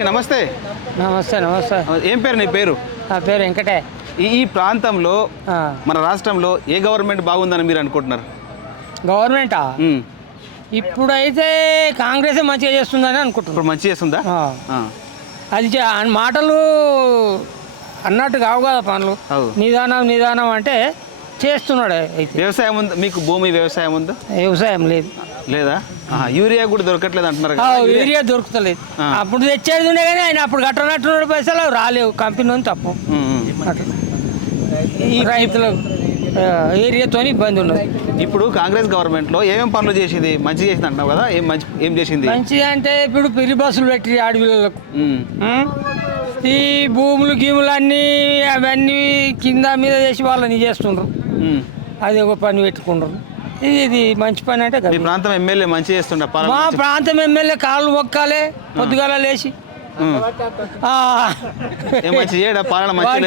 నమస్తే. నమస్తే నమస్తే. ఏం పేరు నీ పేరు? నా పేరు వెంకటే. ఈ ఈ ప్రాంతంలో మన రాష్ట్రంలో ఏ గవర్నమెంట్ బాగుందని మీరు అనుకుంటున్నారు? గవర్నమెంటా? ఉమ్. ఇప్పుడైతే కాంగ్రెస్ మంచిగా చేస్తుందని అనుకుంటున్నాను ఇప్పుడు మంచి చేస్తుందా? ఆ, ఆ. అది చే- ఆ మాటలు అన్నట్టు కావు కదా పనులు. అవు. నిదానం నిదానం అంటే చేస్తున్నాడు అయితే. వ్యవసాయం ఉందా? మీకు భూమి వ్యవసాయం ఉందా? వ్యవసాయం లేదు. లేదా? యూరియా కూడా దొరకట్లేదు అంటున్నారు కదా. యూరియా దొరుకుతలేదు. అప్పుడు తెచ్చేది ఉండే కానీ ఆయన అప్పుడు కట్టనట్టున్నాడు పైసలు రాలేవు. కంపెనీ నుంచి తప్పు. ఈ రైతులకు ఆ, ఏరియాతోని ఇబ్బంది ఉన్నది. ఇప్పుడు కాంగ్రెస్ గవర్నమెంట్లో ఏమేం పనులు చేసింది? మంచి చేసింది అంటున్నావు కదా? ఏం మంచి ఏం చేసింది? మంచిది అంటే ఇప్పుడు పిరి బస్సులు పెట్టి అడవిలకు? ఈ భూములు గీములు అన్నీ అవన్నీ కింద మీద చేసి వాళ్ళని చేస్తుండ్రు. అది ఒక పని పెట్టుకుండ్రు ఇది మంచి పని అంటే మీ. ప్రాంతం ఎమ్మెల్యే మంచి చేస్తుండ? మా ప్రాంతం ఎమ్మెల్యే కాళ్ళు మొక్కాలే పొద్దుగాల లేచి.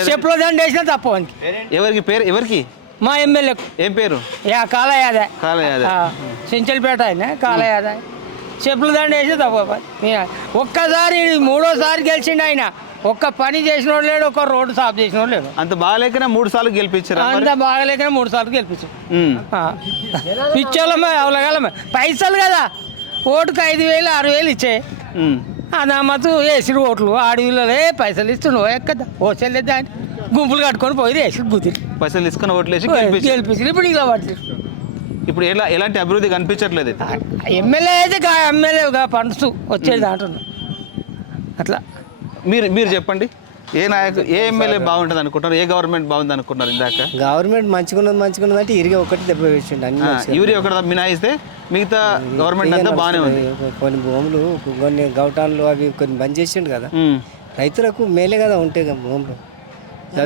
చెప్పులో దండ వేసినా తప్ప. ఎవరికి పేరు? ఎవరికి? మా ఎమ్మెల్యేకు ఏం పేరు? యా కాలయాదే కాలయాదే చెంచల్పేట ఆయన కాలయాదే చెప్పులు దండ వేసి తప్ప ఒక్కసారి మూడోసారి గెలిచిండు ఆయన. ఒక్క పని చేసినోడు లేడు ఒక్క రోడ్డు సాఫ్ చేసినోడు లేడు. అంత బాగాలేకనే మూడు సార్లు గెలిపించారు అంత బాగలేకనే మూడు సార్లు గెలిపించాం. పిచ్చోళ్ళమే అవలగలమే పైసలు కదా. ఓటుకు ఐదు వేలు ఆరు వేలు ఇచ్చే. అనామతు వేసిరు ఓట్లు. ఆడవిలో ఏ పైసలు ఇస్తుండవు ఎక్కదా ఓ చెల్లేదా అని గుంపులు కట్టుకొని పోయి వేసి బుద్ధి పైసలు తీసుకుని ఓట్లేసి గెలిపించారు. గెలిపించారు. ఇప్పుడు ఇలా పట్టి ఇప్పుడు ఎలా ఎలాంటి అభివృద్ధి కనిపించట్లేదు ఎమ్మెల్యే అయితే గా ఎమ్మెల్యేగా పండుతూ వచ్చేది అంటున్నా అట్లా. మీరు మీరు చెప్పండి. ఏ నాయకు ఏ ఎమ్మెల్యే బాగుంటుంది అనుకుంటున్నారు? ఏ గవర్నమెంట్ బాగుంది అనుకుంటున్నారు ఇందాక? గవర్నమెంట్ మంచిగున్నది మంచిగున్నది అంటే ఇరిగి ఒకటి దెబ్బ వేసిండు అన్ని యూరియా ఒకటి మినాయిస్తే మిగతా గవర్నమెంట్ అంతా బాగానే ఉంది. కొన్ని భూములు కొన్ని గౌటాన్లు అవి కొన్ని బంద్ చేసిండు కదా. ఉమ్. రైతులకు మేలే కదా ఉంటాయి కదా భూములు.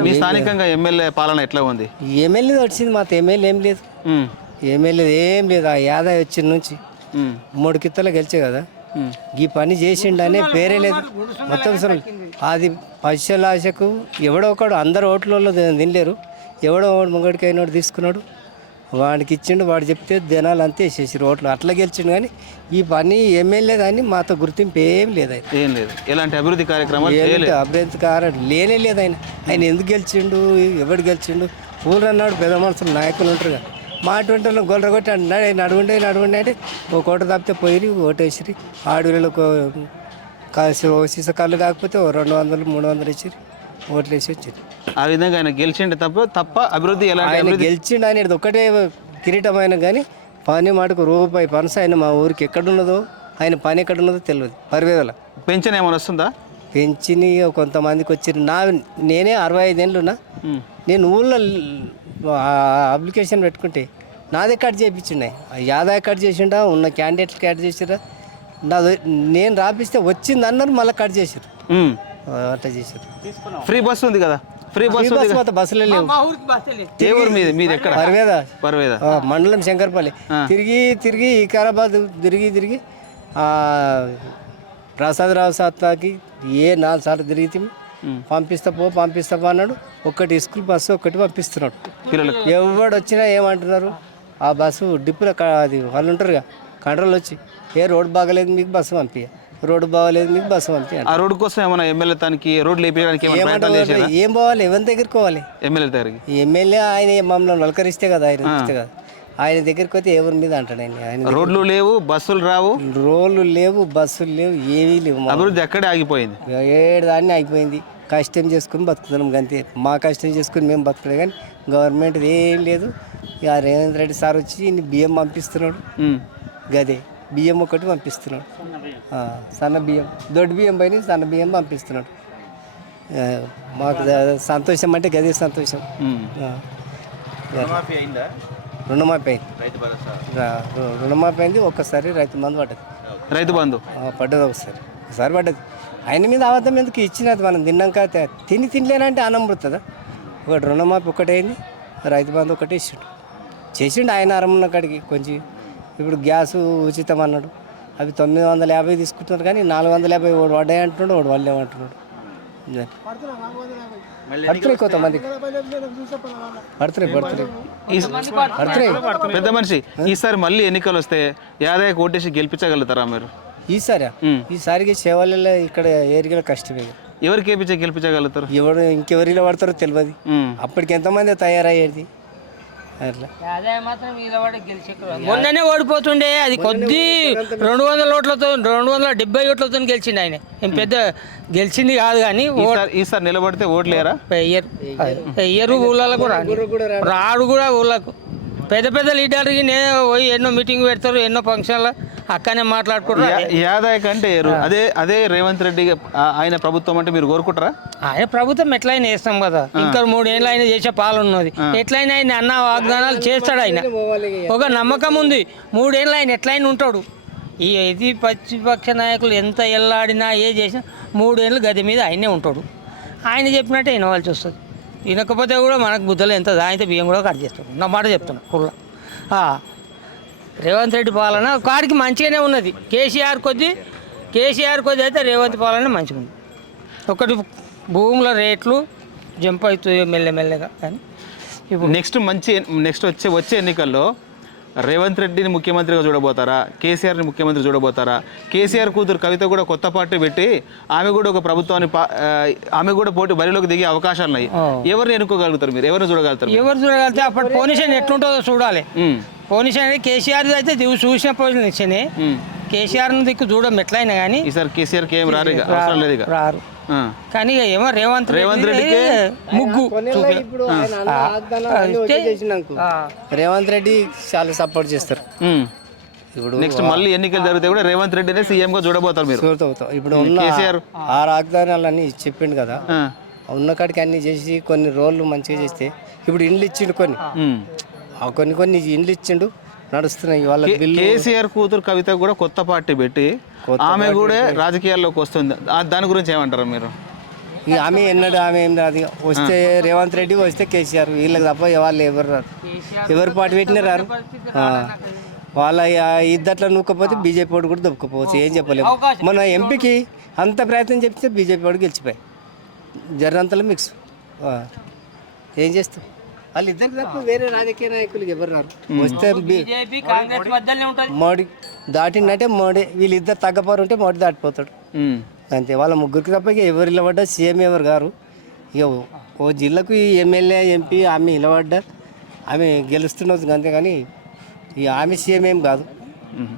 మీ స్థానికంగా ఎమ్మెల్యే పాలన ఎట్లా ఉంది? ఎమ్మెల్యే వచ్చింది మాకు ఎమ్మెల్యే ఏం లేదు. ఉమ్. ఎమ్మెల్యే ఏం లేదు ఆ యాదాయ్ వచ్చిన నుంచి. ఉమ్. మూడు కిత్తలు గెలిచే కదా. ఈ పని చేసిండనే పేరే లేదు. మొత్తం అసలు అది పైసల ఆశకు ఎవడో ఒకడు అందరు ఓట్లలో తినలేరు ఎవడో ఒకడు ముంగడికి అయినోడు తీసుకున్నాడు. వాడికి ఇచ్చిండు వాడు చెప్తే జనాలు అంతే వేసేసారు ఓట్లు అట్లా గెలిచిండు కానీ ఈ పని ఎమ్మెల్యే కానీ మాతో గుర్తింపు ఏం లేదు ఆయన. ఏం లేదు. ఎలాంటి అభివృద్ధి కార్యక్రమాలు అభ్యంతర కారణం లేనే లేదు ఆయన. ఆయన ఎందుకు గెలిచిండు ఎవడు గెలిచిండు? ఊరు అన్నాడు పెద్ద మనుషులు నాయకులు ఉంటారు కదా మా అటువంటి వాళ్ళు గొల్లర కొట్టి నడుగుండే నడుగుండే అంటే ఒక కోట తప్పితే పోయి ఓటేసిరి ఆడవిలో కాసి ఓ సీస కళ్ళు కాకపోతే ఓ రెండు వందలు మూడు వందలు ఇచ్చిరి ఓట్లు వేసి వచ్చారు ఆ విధంగా ఆయన గెలిచిండే తప్ప తప్ప అభివృద్ధి ఎలాంటి ఆయన గెలిచిండు అనేది ఒకటే కిరీటమైన కానీ పని మాటకు రూపాయి పనస ఆయన మా ఊరికి ఎక్కడున్నదో ఆయన పని ఎక్కడున్నదో తెలియదు. పరివేదల. పెన్షన్ ఏమైనా వస్తుందా? పెంచిని కొంతమందికి వచ్చిరు నా నేనే అరవై ఐదేళ్ళున్నా ఉమ్. నేను ఊళ్ళో అప్లికేషన్ పెట్టుకుంటే నాదే కట్ చేయించుండే యాదా కట్ చేసిండా ఉన్న క్యాండిడేట్లు కట్ చేసిరా నాది నేను రాపిస్తే వచ్చింది అన్నారు మళ్ళీ కట్ చేసారు. అట్లా చేసారు ఫ్రీ బస్ ఉంది కదా? Free bus. మొత్తం బస్సులే లేవు. ఏ ఊరు మీది? మీది ఎక్కడ? పర్వేద? పర్వేదా. ఆ, మండలం శంకర్పల్లి. తిరిగి తిరిగి వికారాబాద్ తిరిగి తిరిగి ఆ, ప్రసాదరావు సత్తాకి ఏ నాలుగు సార్లు తిరిగి పంపిస్తా పో పంపిస్తా పో అన్నాడు. ఒక్కటి స్కూల్ బస్సు ఒక్కటి పంపిస్తున్నాడు. పిల్లలకు. ఎవడు వచ్చినా ఏమంటున్నారు? ఆ బస్సు డిప్పులో అది వాళ్ళు ఉంటారుగా కంట్రోల్ వచ్చి ఏ రోడ్ బాగలేదు మీకు బస్సు పంపియ రోడ్డు బాగలేదు మీకు బస్సు పంపియ ఆ రోడ్డు కోసం ఏమైనా ఎమ్మెల్యే తనకి రోడ్లు చేశారా? ఏం పోవాలి? ఎవరి దగ్గరికి పోవాలి? ఎమ్మెల్యే దగ్గరికి. ఎమ్మెల్యే ఆయన మమ్మల్ని వలకరిస్తే కదా ఆయన ఇస్తే కదా. ఆయన దగ్గరికి పోతే ఎవరి మీద అంటాడు ఆయన? రోడ్లు లేవు బస్సులు రావు. రోడ్లు లేవు బస్సులు లేవు ఏవీ లేవు. అభివృద్ధి అక్కడే ఆగిపోయింది. ఏడు దాన్ని అయిపోయింది కష్టం చేసుకుని బతుకుతున్నాం అంతే మా కష్టం చేసుకుని మేము బతుకులే కానీ గవర్నమెంట్ ఏం లేదు. ఇక రేవంత్ రెడ్డి సార్ వచ్చి ఇన్ని బియ్యం పంపిస్తున్నాడు. గదే బియ్యం ఒకటి పంపిస్తున్నాడు. సన్న బియ్యం దొడ్డు బియ్యం పైన సన్న బియ్యం పంపిస్తున్నాడు. మాకు సంతోషం అంటే గదే సంతోషం. ఆ. రుణమాఫీ అయింది? రుణమాఫీ అయింది. ఒక్కసారి రైతు మందు పడ్డది. రైతు బంధు? పడ్డది ఒకసారి. ఒకసారి పడ్డది. ఆయన మీద అబద్ధం ఎందుకు ఇచ్చినది మనం తిన్నాక తిని తినలేనంటే అన్నం పుడుతుందా? ఒకటి రుణమాపి ఒకటైంది రైతు బంధు ఒకటి ఇచ్చిండు. చేసిండు ఆయన అరమున్న కాడికి కొంచెం. ఇప్పుడు గ్యాస్ ఉచితం అన్నాడు. అవి తొమ్మిది వందల యాభై తీసుకుంటున్నారు కానీ నాలుగు వందల యాభై ఒకటి పడ్డాయి అంటున్నాడు ఒకటి వాళ్ళు అంటున్నాడు. పడుతున్నాయి కొంతమంది. పడుతున్నాయి పడుతున్నాయి పడుతున్నాయి. పెద్ద మనిషి ఈసారి మళ్ళీ ఎన్నికలు వస్తే యాదయ్య కోటేసి గెలిపించగలుగుతారా మీరు? ఈసారి. ఈసారికి సేవలలో ఇక్కడ ఏరియాలో కష్టమే ఇక. ఎవరికి వేపించే గెలిపించగలుగుతారు? ఎవడు ఇంకెవరిలో పడతారో తెలియదు. అప్పటికి ఎంతమంది తయారయ్యేది? మొన్ననే ఓడిపోతుండే. అది కొద్ది రెండు వందల ఓట్లతో రెండు వందల డెబ్బై ఓట్లతో గెలిచిండు ఆయన. ఏం పెద్ద గెలిచింది కాదు కానీ ఈసారి నిలబడితే ఓట్లేరా? వెయ్యరు ఊళ్ళకు రాడు. రాడు. కూడా ఊళ్ళకు. పెద్ద పెద్ద లీడర్కి నేను పోయి ఎన్నో మీటింగ్ పెడతారు ఎన్నో ఫంక్షన్లు అక్కనే మాట్లాడుకుంటారు యాదాయ్ కంటే అదే అదే రేవంత్ రెడ్డి ఆయన ప్రభుత్వం అంటే మీరు కోరుకుంటారా? ఆయన ప్రభుత్వం ఎట్లయినా చేస్తాం కదా. ఇంకా మూడేళ్ళు ఆయన చేసే పాలన ఉన్నది. ఎట్లయినా ఆయన అన్న వాగ్దానాలు చేస్తాడు ఆయన. ఒక నమ్మకం ఉంది. మూడేళ్ళు ఆయన ఎట్లయినా ఉంటాడు. ఈ ఇది ప్రతిపక్ష నాయకులు ఎంత ఎల్లాడినా ఏ చేసినా మూడేళ్ళు గది మీద ఆయనే ఉంటాడు. ఆయన చెప్పినట్టే వినవలసి వస్తుంది. వినకపోతే కూడా మనకు బుద్ధలు ఎంత దానితో బియ్యం కూడా కట్ చేస్తాడు. నా మాట చెప్తున్నా. కుళ్ళ రేవంత్ రెడ్డి పాలన కాడికి మంచిగానే ఉన్నది. కేసీఆర్ కొద్ది కేసీఆర్ కొద్ది అయితే రేవంత్ పాలన మంచిగా ఉంది. ఒకటి భూముల రేట్లు జంప్ అవుతుంది మెల్లమెల్లగా కానీ ఇప్పుడు నెక్స్ట్ మంచి నెక్స్ట్ వచ్చే వచ్చే ఎన్నికల్లో రేవంత్ రెడ్డిని ముఖ్యమంత్రిగా చూడబోతారా? కేసీఆర్ని ముఖ్యమంత్రి చూడబోతారా? కేసీఆర్ కూతురు కవిత కూడా కొత్త పార్టీ పెట్టి ఆమె కూడా ఒక ప్రభుత్వాన్ని ఆమె కూడా పోటీ బరిలోకి దిగే అవకాశాలు ఉన్నాయి. ఎవరిని ఎన్నుకోగలుగుతారు మీరు? ఎవరిని చూడగలుగుతారు ఎవరు చూడగలిగితే అప్పుడు పొజిషన్ ఎట్లుంటుందో చూడాలి. పొజిషన్ అనేది కేసీఆర్ అయితే దిగు చూసిన పొజిషన్. కేసీఆర్ దిక్కు చూడడం ఎట్లయినా కానీ ఈసారి కేసీఆర్కి ఏం రారు ఇక అవసరం లేదు ఇక. రారు. కానీ ఏమో రేవంత్ రేవంత్ రెడ్డి రెడ్డికే ముగ్గు. రేవంత్ రెడ్డి చాలా సపోర్ట్ చేస్తారు. ఇప్పుడు నెక్స్ట్ మళ్ళీ ఎన్నికలు జరిగితే కూడా రేవంత్ రెడ్డినే సీఎంగా చూడబోతారు మీరు. చూడతాం ఇప్పుడు ఉన్న కేసీఆర్ ఆ వాగ్దానాలన్నీ చెప్పిండు కదా. ఆ. ఉన్న కాడికి అన్ని చేసి కొన్ని రోజులు మంచిగా చేస్తే ఇప్పుడు ఇండ్లు ఇచ్చిండు కొన్ని. కొన్ని కొన్ని ఇండ్లు ఇచ్చిండు. నడుస్తున్నాయి వాళ్ళ బిల్లు. కేసీఆర్ కూతురు కవిత కూడా కొత్త పార్టీ పెట్టి ఆమె కూడా రాజకీయాల్లోకి వస్తుంది. ఆ- దాని గురించి ఏమంటారు మీరు? ఇక ఆమె ఎన్నడు ఆమె ఏం రాదు. వస్తే రేవంత్ రెడ్డి వస్తే కేసీఆర్. వీళ్ళకి తప్ప వాళ్ళు ఎవరు రారు. ఎవరు పార్టీ పెట్టినా రారు. వాళ్ళ ఇద్దట్లో నూకపోతే బీజేపీ వాడు కూడా దొప్పుకోపోవచ్చు ఏం చెప్పలేము. మన ఎంపీకి అంత ప్రయత్నం చెప్తే బీజేపీ వాడు గెలిచిపోయి జర్రంతలో మిక్స్. ఏం చేస్తాం వాళ్ళు ఇద్దరికి తప్ప వేరే రాజకీయ నాయకులు ఎవరు రారు? వస్తే బీ- బీజేపీ కాంగ్రెస్ మధ్యలోనే ఉంటుంది మోడీ దాటిందంటే మోడీ వీళ్ళిద్దరు తగ్గపోరు ఉంటే మోడీ దాటిపోతాడు. అంతే వాళ్ళ ముగ్గురికి తప్ప ఇక ఎవరు నిలబడ్డా సీఎం ఎవరు గారు? ఇక ఓ- జిల్లాకు ఈ ఎమ్మెల్యే ఎంపీ ఆమె నిలబడ్డా ఆమె గెలుస్తున్నది అంతే కానీ ఇక ఆమె సీఎం ఏం కాదు.